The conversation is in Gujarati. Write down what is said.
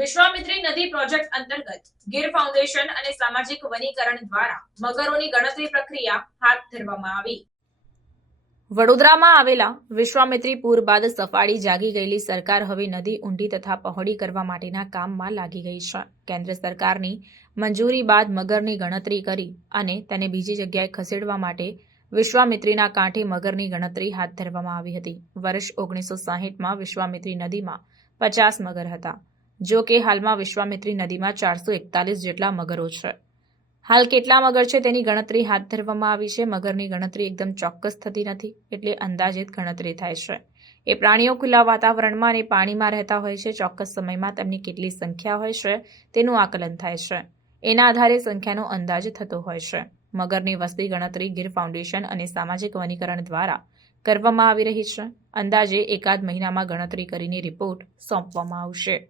નદી પ્રોજેક્ટ અંતર્ગત ગીર ફાઉન્ડેશન અને સામાજિક વનીકરણ દ્વારા મગરોની ગણતરી પ્રક્રિયા હાથ ધરવામાં આવી. વડોદરામાં આવેલા વિશ્વામિત્રી પૂર બાદ સફાળી જાગી ગયેલી સરકાર હવે નદી ઊંડી તથા પહોળી કરવા માટેના કામમાં લાગી ગઈ છે. કેન્દ્ર સરકારની મંજૂરી બાદ મગરની ગણતરી કરી અને તેને બીજી જગ્યાએ ખસેડવા માટે વિશ્વામિત્રીના કાંઠે મગરની ગણતરી હાથ ધરવામાં આવી હતી. વર્ષ ઓગણીસો સાહીઠમાં વિશ્વામિત્રી નદીમાં પચાસ મગર હતા. જો કે હાલમાં વિશ્વામિત્રી નદીમાં ચારસો એકતાલીસ જેટલા મગરો છે. હાલ કેટલા મગર છે તેની ગણતરી હાથ ધરવામાં આવી છે. મગરની ગણતરી એકદમ ચોક્કસ થતી નથી, એટલે અંદાજિત ગણતરી થાય છે. એ પ્રાણીઓ ખુલ્લા વાતાવરણમાં અને પાણીમાં રહેતા હોય છે. ચોક્કસ સમયમાં તેમની કેટલી સંખ્યા હોય છે તેનું આકલન થાય છે. એના આધારે સંખ્યાનો અંદાજ થતો હોય છે. મગરની વસ્તી ગણતરી ગીર ફાઉન્ડેશન અને સામાજિક વનીકરણ દ્વારા કરવામાં આવી રહી છે. અંદાજે એકાદ મહિનામાં ગણતરી કરીને રિપોર્ટ સોંપવામાં આવશે.